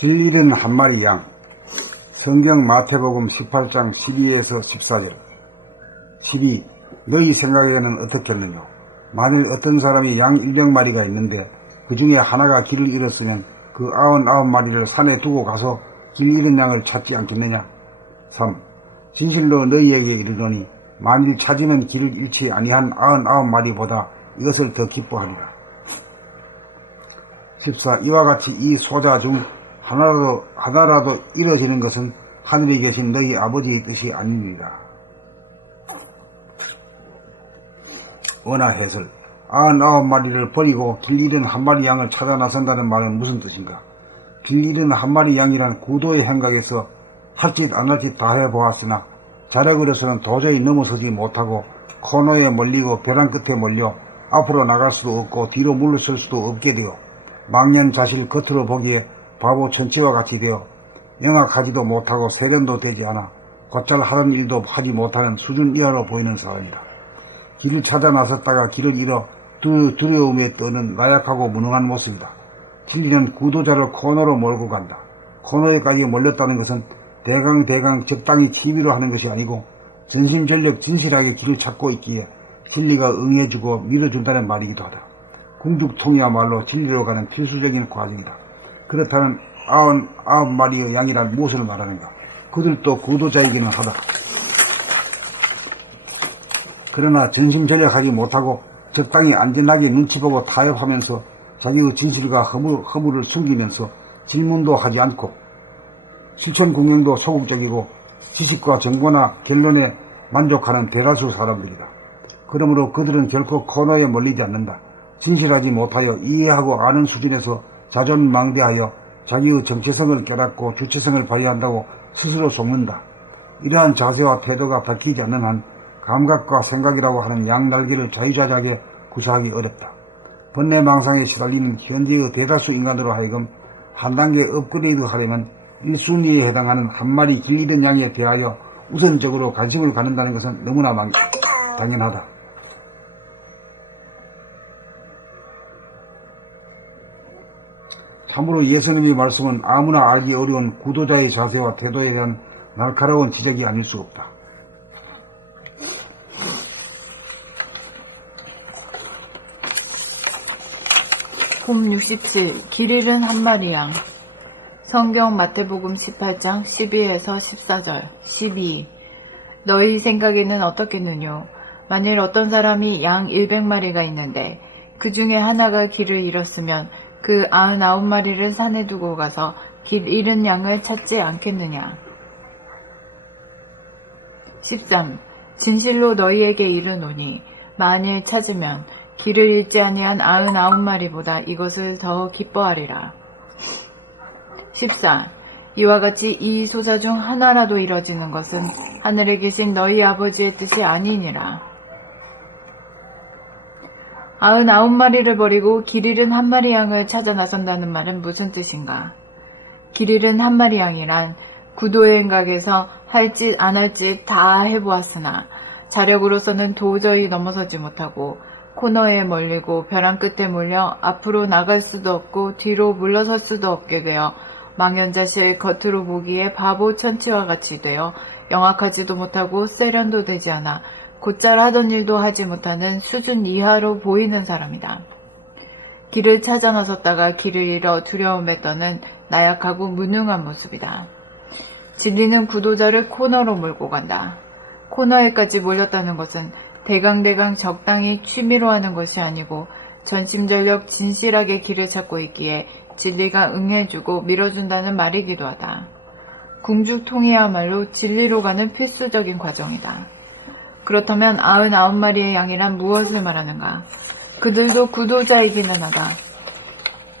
길 잃은 한 마리 양. 성경 마태복음 18장 12에서 14절. 12. 너희 생각에는 어떻겠느냐? 만일 어떤 사람이 양 100마리가 있는데 그 중에 하나가 길을 잃었으면 그 99마리를 산에 두고 가서 길 잃은 양을 찾지 않겠느냐? 3. 진실로 너희에게 이르노니 만일 찾으면 길을 잃지 아니한 99마리보다 이것을 더 기뻐하리라. 14. 이와 같이 이 소자 중 하나라도 잃어지는 것은 하늘에 계신 너희 아버지의 뜻이 아닙니다. 원화 해설. 99마리를 버리고 길 잃은 한 마리 양을 찾아 나선다는 말은 무슨 뜻인가? 길 잃은 한 마리 양이란 구도의 행각에서 할 짓 안 할 짓 다 해보았으나 자력으로서는 도저히 넘어서지 못하고 코너에 몰리고 벼랑 끝에 몰려 앞으로 나갈 수도 없고 뒤로 물러설 수도 없게 되어 망연자실 겉으로 보기에 바보 천치와 같이 되어 영악하지도 못하고 세련도 되지 않아 곧잘 하던 일도 하지 못하는 수준 이하로 보이는 사람이다. 길을 찾아 나섰다가 길을 잃어 두려움에 떠는 나약하고 무능한 모습이다. 진리는 구도자를 코너로 몰고 간다. 코너에까지 몰렸다는 것은 대강 적당히 취미로 하는 것이 아니고 전심전력 진실하게 길을 찾고 있기에 진리가 응해주고 밀어준다는 말이기도 하다. 궁죽통이야말로 진리로 가는 필수적인 과정이다. 그렇다면 99마리의 양이란 무엇을 말하는가? 그들도 구도자이기는 하다. 그러나 전심전력하지 못하고 적당히 안전하게 눈치 보고 타협하면서 자기의 진실과 허물을 숨기면서 질문도 하지 않고 실천공명도 소극적이고 지식과 정보나 결론에 만족하는 대다수 사람들이다. 그러므로 그들은 결코 코너에 몰리지 않는다. 진실하지 못하여 이해하고 아는 수준에서 자존망대하여 자기의 정체성을 깨닫고 주체성을 발휘한다고 스스로 속는다. 이러한 자세와 태도가 밝히지 않는 한 감각과 생각이라고 하는 양날개를 자유자재하게 구사하기 어렵다. 번뇌망상에 시달리는 현재의 대다수 인간으로 하여금 한 단계 업그레이드 하려면 1순위에 해당하는 한 마리 길 잃은 양에 대하여 우선적으로 관심을 갖는다는 것은 너무나 당연하다. 참으로 예수님의 말씀은 아무나 알기 어려운 구도자의 자세와 태도에 대한 날카로운 지적이 아닐 수 없다. 홈 67. 길 잃은 한 마리 양. 성경 마태복음 18장 12에서 14절. 12. 너희 생각에는 어떻겠느냐? 만일 어떤 사람이 양 100마리가 있는데 그 중에 하나가 길을 잃었으면 그 99마리를 산에 두고 가서 길 잃은 양을 찾지 않겠느냐? 13. 진실로 너희에게 이르노니 만일 찾으면 길을 잃지 아니한 99마리보다 이것을 더 기뻐하리라. 14. 이와 같이 이 소자 중 하나라도 이뤄지는 것은 하늘에 계신 너희 아버지의 뜻이 아니니라. 99마리를 버리고 길 잃은 한 마리 양을 찾아 나선다는 말은 무슨 뜻인가? 길 잃은 한 마리 양이란 구도의 행각에서 할 짓 안 할 짓 다 해보았으나 자력으로서는 도저히 넘어서지 못하고 코너에 몰리고 벼랑 끝에 몰려 앞으로 나갈 수도 없고 뒤로 물러설 수도 없게 되어 망연자실 겉으로 보기에 바보 천치와 같이 되어 영악하지도 못하고 세련도 되지 않아 곧잘 하던 일도 하지 못하는 수준 이하로 보이는 사람이다. 길을 찾아 나섰다가 길을 잃어 두려움에 떠는 나약하고 무능한 모습이다. 진리는 구도자를 코너로 몰고 간다. 코너에까지 몰렸다는 것은 대강 적당히 취미로 하는 것이 아니고 전심전력 진실하게 길을 찾고 있기에 진리가 응해주고 밀어준다는 말이기도 하다. 궁죽통이야말로 진리로 가는 필수적인 과정이다. 그렇다면 99마리의 양이란 무엇을 말하는가? 그들도 구도자이기는 하다.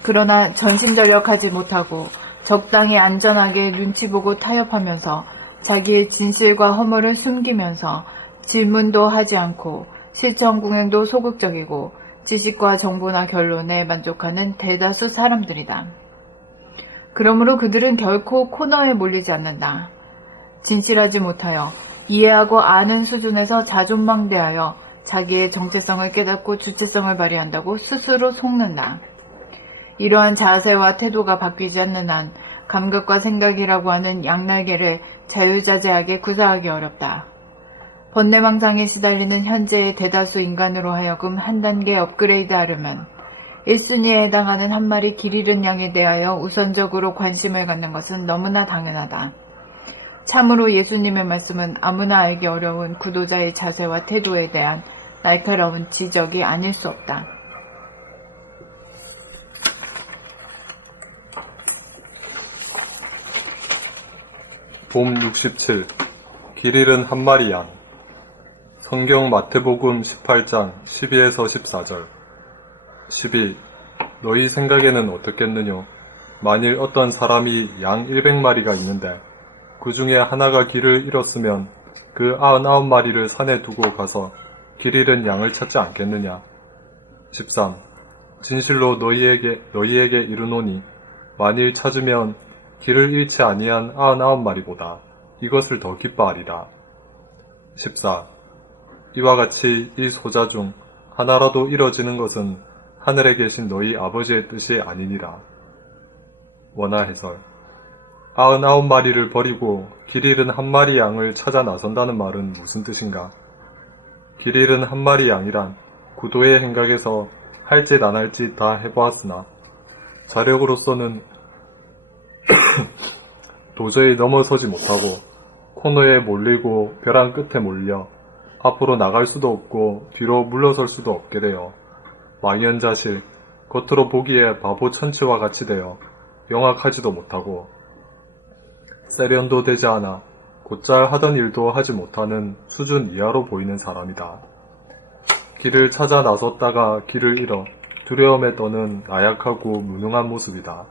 그러나 전심전력하지 못하고 적당히 안전하게 눈치 보고 타협하면서 자기의 진실과 허물을 숨기면서 질문도 하지 않고 실천공행도 소극적이고 지식과 정보나 결론에 만족하는 대다수 사람들이다. 그러므로 그들은 결코 코너에 몰리지 않는다. 진실하지 못하여 이해하고 아는 수준에서 자존망대하여 자기의 정체성을 깨닫고 주체성을 발휘한다고 스스로 속는다. 이러한 자세와 태도가 바뀌지 않는 한 감각과 생각이라고 하는 양날개를 자유자재하게 구사하기 어렵다. 번뇌망상에 시달리는 현재의 대다수 인간으로 하여금 한 단계 업그레이드하려면 1순위에 해당하는 한 마리 길 잃은 양에 대하여 우선적으로 관심을 갖는 것은 너무나 당연하다. 참으로 예수님의 말씀은 아무나 알기 어려운 구도자의 자세와 태도에 대한 날카로운 지적이 아닐 수 없다. 봄 67. 길 잃은 한 마리 양. 성경 마태복음 18장 12에서 14절. 12. 너희 생각에는 어떻겠느냐? 만일 어떤 사람이 양 100마리가 있는데 그 중에 하나가 길을 잃었으면 그 99마리를 산에 두고 가서 길 잃은 양을 찾지 않겠느냐? 13. 진실로 너희에게 이르노니 만일 찾으면 길을 잃지 아니한 99마리보다 이것을 더 기뻐하리라. 14. 이와 같이 이 소자 중 하나라도 잃어지는 것은 하늘에 계신 너희 아버지의 뜻이 아니니라. 원화 해설. 99마리를 버리고 길 잃은 한 마리 양을 찾아 나선다는 말은 무슨 뜻인가? 길 잃은 한 마리 양이란 구도의 행각에서 할 짓 안 할 짓 다 해보았으나 자력으로서는 도저히 넘어서지 못하고 코너에 몰리고 벼랑 끝에 몰려 앞으로 나갈 수도 없고 뒤로 물러설 수도 없게 되어 망연자실, 겉으로 보기에 바보 천치와 같이 되어 영악하지도 못하고 세련도 되지 않아 곧잘 하던 일도 하지 못하는 수준 이하로 보이는 사람이다. 길을 찾아 나섰다가 길을 잃어 두려움에 떠는 나약하고 무능한 모습이다.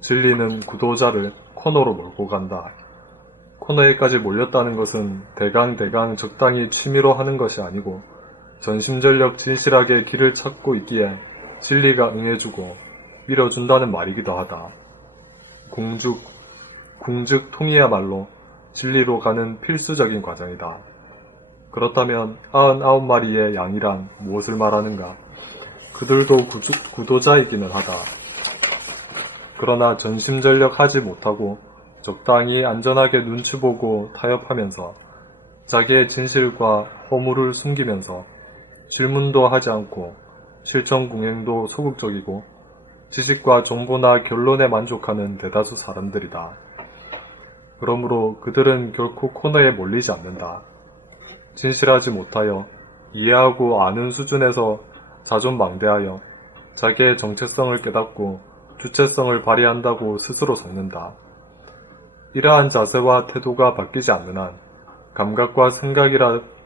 진리는 구도자를 코너로 몰고 간다. 코너에까지 몰렸다는 것은 대강 적당히 취미로 하는 것이 아니고 전심전력 진실하게 길을 찾고 있기에 진리가 응해주고 밀어준다는 말이기도 하다. 궁즉통이야말로 진리로 가는 필수적인 과정이다. 그렇다면 99마리의 양이란 무엇을 말하는가? 그들도 구도자이기는 하다. 그러나 전심전력 하지 못하고 적당히 안전하게 눈치 보고 타협하면서 자기의 진실과 허물을 숨기면서 질문도 하지 않고 실천궁행도 소극적이고 지식과 정보나 결론에 만족하는 대다수 사람들이다. 그러므로 그들은 결코 코너에 몰리지 않는다. 진실하지 못하여 이해하고 아는 수준에서 자존망대하여 자기의 정체성을 깨닫고 주체성을 발휘한다고 스스로 속는다. 이러한 자세와 태도가 바뀌지 않는 한 감각과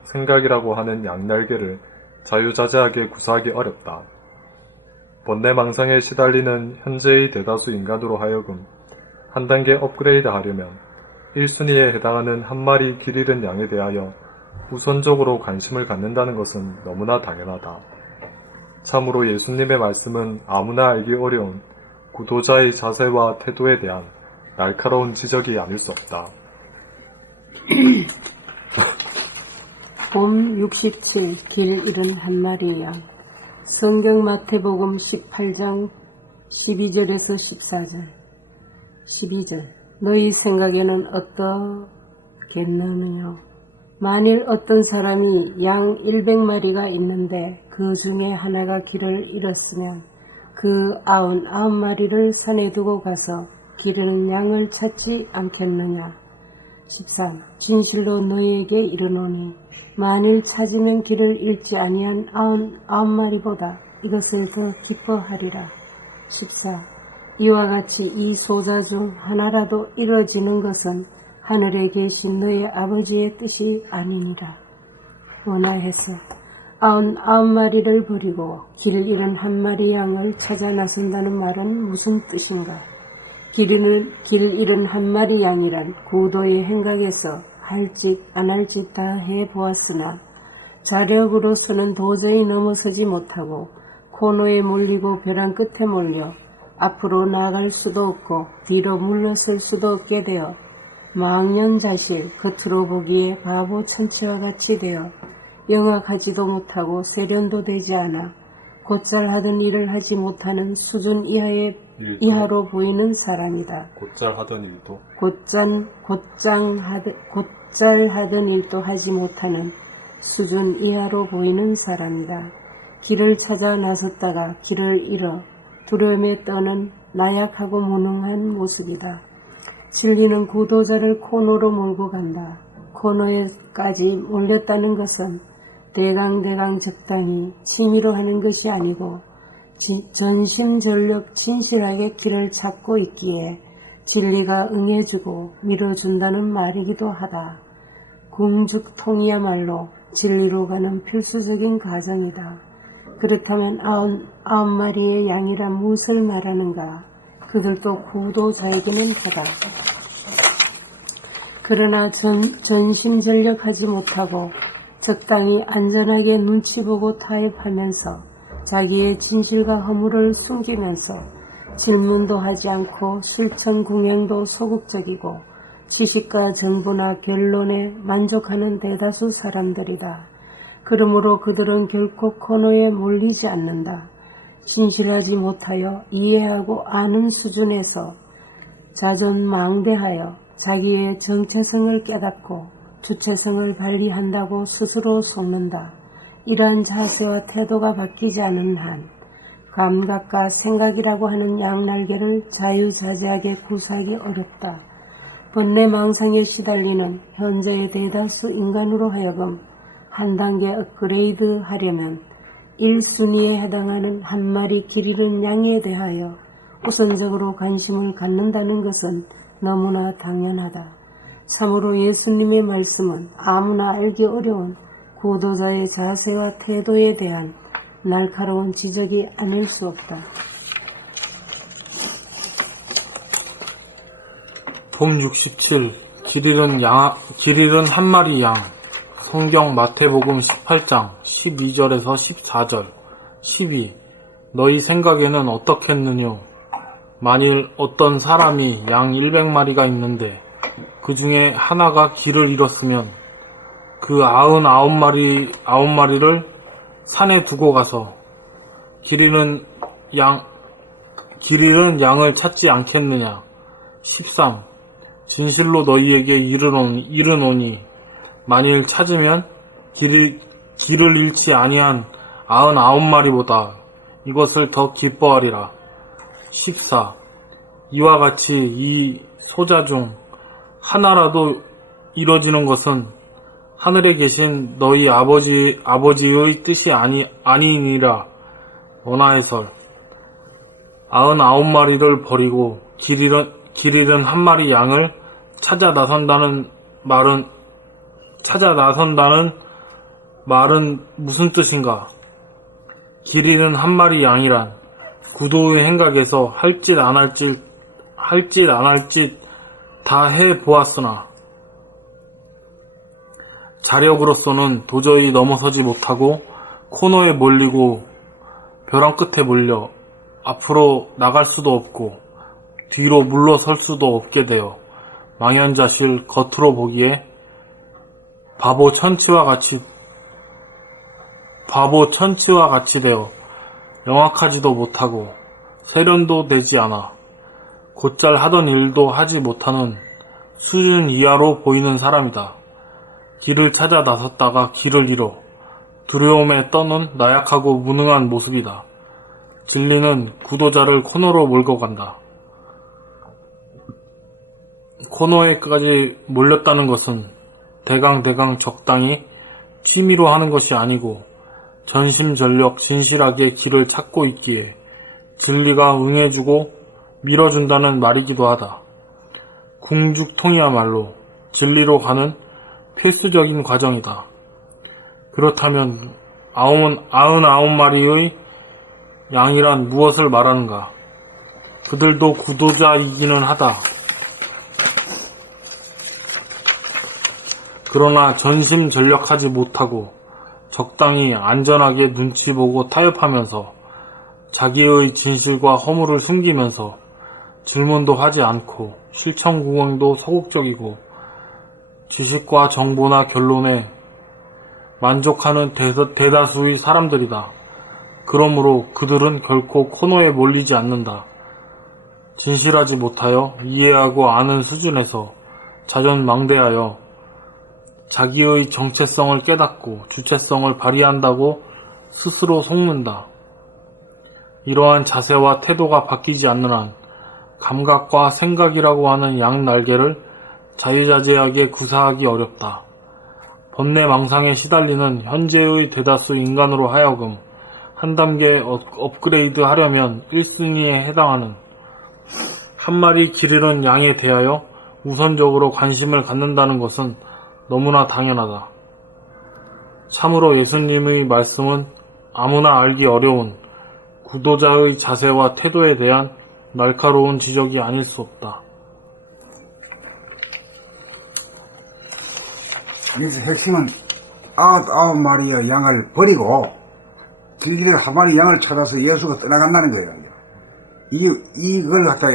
생각이라고 하는 양날개를 자유자재하게 구사하기 어렵다. 번뇌망상에 시달리는 현재의 대다수 인간으로 하여금 한 단계 업그레이드 하려면 1순위에 해당하는 한 마리 길 잃은 양에 대하여 우선적으로 관심을 갖는다는 것은 너무나 당연하다. 참으로 예수님의 말씀은 아무나 알기 어려운 구도자의 자세와 태도에 대한 날카로운 지적이 아닐 수 없다. 봄 67. 길 잃은 한 마리 양. 성경 마태복음 18장 12절에서 14절. 12절. 너희 생각에는 어떻겠느냐? 만일 어떤 사람이 양 100마리가 있는데 그 중에 하나가 길을 잃었으면 그 99마리를 산에 두고 가서 길 잃은 양을 찾지 않겠느냐? 13. 진실로 너희에게 이르노니 만일 찾으면 길을 잃지 아니한 99마리보다 이것을 더 기뻐하리라. 14. 이와 같이 이 소자 중 하나라도 잃어지는 것은 하늘에 계신 너희 아버지의 뜻이 아니니라. 원하해서 99마리를 버리고 길 잃은 한 마리 양을 찾아 나선다는 말은 무슨 뜻인가? 길 잃은 한 마리 양이란 구도의 행각에서 할 짓 안 할 짓 다 해보았으나 자력으로서는 도저히 넘어서지 못하고 코너에 몰리고 벼랑 끝에 몰려 앞으로 나아갈 수도 없고 뒤로 물러설 수도 없게 되어 망연자실, 겉으로 보기에 바보 천치와 같이 되어 영악하지도 못하고 세련도 되지 않아 곧잘 하던 일을 하지 못하는 수준 이하로 보이는 사람이다. 곧잘 하던 일도 곧잘 하던 일도 하지 못하는 수준 이하로 보이는 사람이다. 길을 찾아 나섰다가 길을 잃어 두려움에 떠는 나약하고 무능한 모습이다. 진리는 구도자를 코너로 몰고 간다. 코너에까지 몰렸다는 것은 대강 적당히 취미로 하는 것이 아니고 전심전력 진실하게 길을 찾고 있기에 진리가 응해주고 밀어준다는 말이기도 하다. 궁죽통이야말로 진리로 가는 필수적인 과정이다. 그렇다면 아홉 마리의 양이란 무엇을 말하는가? 그들도 구도자이기는 하다. 그러나 전심전력하지 못하고 적당히 안전하게 눈치 보고 타협하면서 자기의 진실과 허물을 숨기면서 질문도 하지 않고 술천궁행도 소극적이고 지식과 정보나 결론에 만족하는 대다수 사람들이다. 그러므로 그들은 결코 코너에 몰리지 않는다. 진실하지 못하여 이해하고 아는 수준에서 자존망대하여 자기의 정체성을 깨닫고 주체성을 발휘한다고 스스로 속는다. 이러한 자세와 태도가 바뀌지 않은 한 감각과 생각이라고 하는 양날개를 자유자재하게 구사하기 어렵다. 번뇌망상에 시달리는 현재의 대다수 인간으로 하여금 한 단계 업그레이드 하려면 1순위에 해당하는 한 마리 길 잃은 양에 대하여 우선적으로 관심을 갖는다는 것은 너무나 당연하다. 참으로 예수님의 말씀은 아무나 알기 어려운 구도자의 자세와 태도에 대한 날카로운 지적이 아닐 수 없다. 봄 67. 길 잃은 한 마리 양. 성경 마태복음 18장 12절에서 14절. 12. 너희 생각에는 어떻겠느뇨? 만일 어떤 사람이 양 100마리가 있는데 그 중에 하나가 길을 잃었으면 그 99마리를 산에 두고 가서 길 잃은 양을 찾지 않겠느냐. 13. 진실로 너희에게 이르노니 만일 찾으면 길을 잃지 아니한 99마리보다 이것을 더 기뻐하리라. 14. 이와 같이 이 소자 중 하나라도 이뤄지는 것은 하늘에 계신 너희 아버지의 뜻이 아니니라. 원하해설. 99마리를 버리고 길 잃은 한 마리 양을 찾아 나선다는 말은 무슨 뜻인가? 길 잃은 한 마리 양이란 구도의 행각에서 할 짓 안 할 짓 다 해 보았으나 자력으로서는 도저히 넘어서지 못하고 코너에 몰리고 벼랑 끝에 몰려 앞으로 나갈 수도 없고 뒤로 물러설 수도 없게 되어 망연자실 겉으로 보기에 바보 천치와 같이 되어 명확하지도 못하고 세련도 되지 않아 곧잘 하던 일도 하지 못하는 수준 이하로 보이는 사람이다. 길을 찾아 나섰다가 길을 잃어 두려움에 떠는 나약하고 무능한 모습이다. 진리는 구도자를 코너로 몰고 간다. 코너에까지 몰렸다는 것은 대강 적당히 취미로 하는 것이 아니고 전심전력 진실하게 길을 찾고 있기에 진리가 응해주고 밀어준다는 말이기도 하다. 궁죽통이야말로 진리로 가는 필수적인 과정이다. 그렇다면 99마리의 양이란 무엇을 말하는가? 그들도 구도자이기는 하다. 그러나 전심전력하지 못하고 적당히 안전하게 눈치 보고 타협하면서 자기의 진실과 허물을 숨기면서 질문도 하지 않고 실천구경도 소극적이고 지식과 정보나 결론에 만족하는 대다수의 사람들이다. 그러므로 그들은 결코 코너에 몰리지 않는다. 진실하지 못하여 이해하고 아는 수준에서 자연망대하여 자기의 정체성을 깨닫고 주체성을 발휘한다고 스스로 속는다. 이러한 자세와 태도가 바뀌지 않는 한 감각과 생각이라고 하는 양날개를 자유자재하게 구사하기 어렵다. 번뇌망상에 시달리는 현재의 대다수 인간으로 하여금 한 단계 업그레이드 하려면 1순위에 해당하는 한 마리 길 잃은 양에 대하여 우선적으로 관심을 갖는다는 것은 너무나 당연하다. 참으로 예수님의 말씀은 아무나 알기 어려운 구도자의 자세와 태도에 대한 날카로운 지적이 아닐 수 없다. 여기서 핵심은 아홉 마리의 양을 버리고 길 잃은 한 마리 양을 찾아서 예수가 떠나간다는 거예요. 이걸 갖다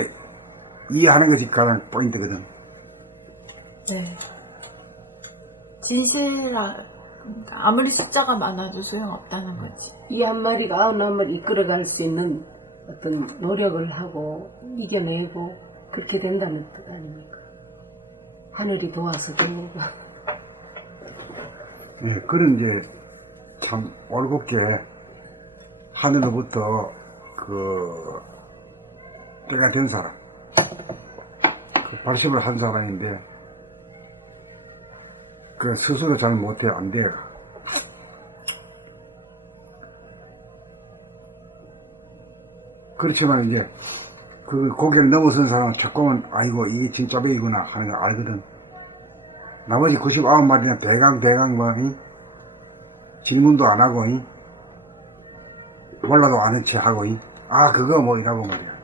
이해하는 것이 가장 포인트거든. 네. 아무리 숫자가 많아도 소용없다는 거지. 이 한 마리가 99마리 이끌어갈 수 있는 어떤 노력을 하고 이겨내고 그렇게 된다는 뜻 아닙니까? 하늘이 도와서 되는 거. 네, 그런 게 참 올곧게 하늘로부터 때가 된 사람, 발심을 한 사람인데 스스로 잘 못해 안 돼요. 그렇지만 이제 그 고개를 넘어선 사람은 조금은 아이고 이게 진짜 베이구나 하는 걸 알거든. 나머지 99마리는 대강 뭐 질문도 안 하고 몰라도 아는 체 하고 그거 뭐 이라고 말이야.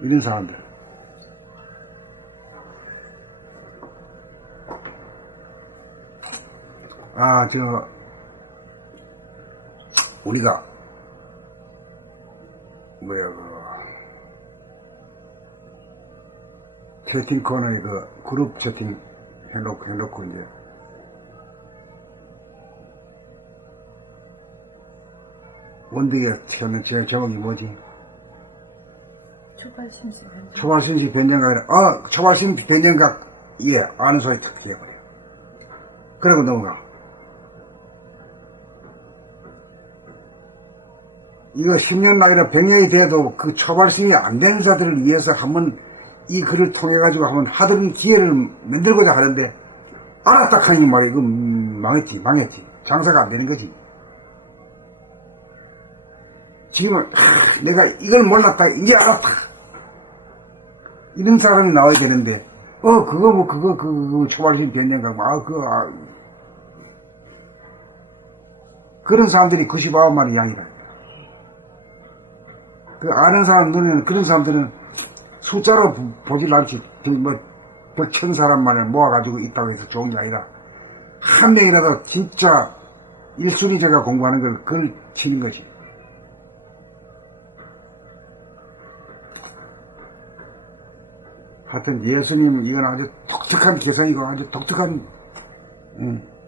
이런 사람들. 우리가 채팅 코너에 그룹 채팅 해놓고 이제 원득이가 처음에 제목이 뭐지? 초발심시 변경각. 초발심시 변경각. 아는 소리 탁 해버려. 그러고 넘어가. 이거 10년 나이라 100년이 돼도 그 초발심이 안 되는 자들을 위해서 한번 이 글을 통해가지고 한번 하던 기회를 만들고자 하는데, 알았다 하니 말이야. 이거 망했지. 장사가 안 되는 거지. 지금은, 내가 이걸 몰랐다. 이제 알았다. 이런 사람이 나와야 되는데, 그거 초발심 변경각. 그런 사람들이 99마리 양이다. 아는 사람 눈에는 그런 사람들은 숫자로 보질 않지. 몇 천 사람만에 모아가지고 있다고 해서 좋은 게 아니라, 한 명이라도 진짜 1순위제가 공부하는 걸 그걸 치는 거지. 하여튼 예수님 이건 아주 독특한 개성이고 아주 독특한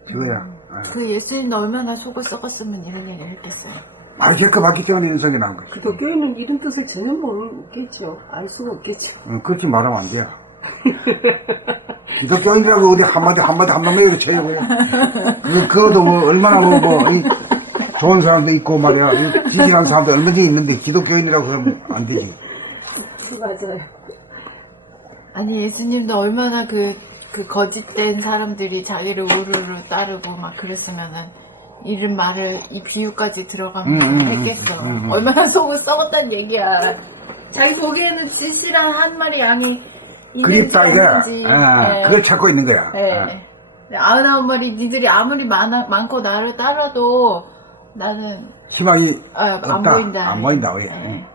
그거야. 그 예수님도 얼마나 속을 썩었으면 이런 얘기를 했겠어요. 많이 겪어봤기 때문에 이런 성이 나온 거지. 기독교인은 이런 뜻을 전혀 모르겠죠. 알 수가 없겠죠. 그렇게 말하면 안 돼요. 기독교인이라고 어디 한마디 이렇게 쳐요. 그것도 뭐 얼마나 좋은 사람도 있고 말이야. 진실한 사람도 얼마든지 있는데 기독교인이라고 그러면 안 되지. 맞아요. 아니 예수님도 얼마나 그 거짓된 사람들이 자기를 우르르 따르고 막 그랬으면은 이런 말을 이 비유까지 들어가면 했겠어. 얼마나 속을 썩었단 얘기야. 자기 보기에는 진실한 한 마리 양이 있는지 없는지. 그걸 찾고 있는 거야. 네. 99마리 니들이 아무리 많고 나를 따라도 나는 희망이 안 보인다. 안 보인다. 네.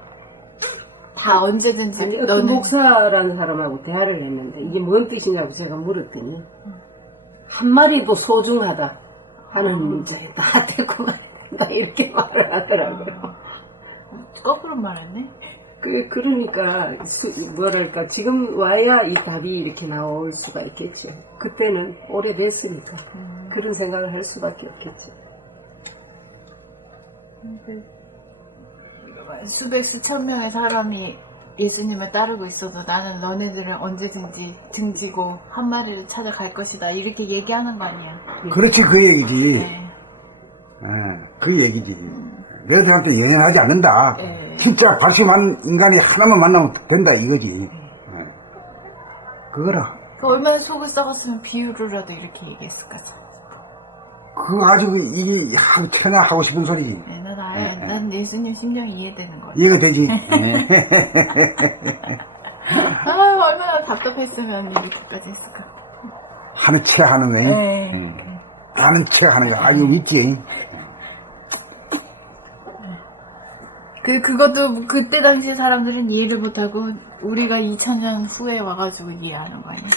다 언제든지 아니, 어떤 목사라는 사람하고 대화를 했는데 이게 뭔 뜻이냐고 제가 물었더니 한 마리도 소중하다 하는 문제에 다 데리고 말한다 이렇게 말을 하더라고요. 거꾸로 말했네. 그러니까 뭐랄까 지금 와야 이 답이 이렇게 나올 수가 있겠죠. 그때는 오래됐으니까 그런 생각을 할 수밖에 없겠죠. 수백 수천 명의 사람이 예수님을 따르고 있어도 나는 너네들을 언제든지 등지고 한 마리를 찾아갈 것이다 이렇게 얘기하는 거 아니야. 그렇지, 그 얘기지. 네. 그 얘기지. 너희들한테 연연하지 않는다. 네. 진짜 발심한 인간이 하나만 만나면 된다, 이거지. 그거라. 그 얼마나 속을 썩었으면 비유로라도 이렇게 얘기했을까. 그거 가지고 이게 체나 하고 싶은 소리지. 네, 난 예수님 심정이 이해되는 거야. 이해가 되지. 아, 얼마나 답답했으면 이렇게까지 했을까. 하는 체 하는 거야. 네. 하는 체 하는 거 아주 있지. 그것도 그때 당시 사람들은 이해를 못하고 우리가 2000년 후에 와가지고 이해하는 거 아니야?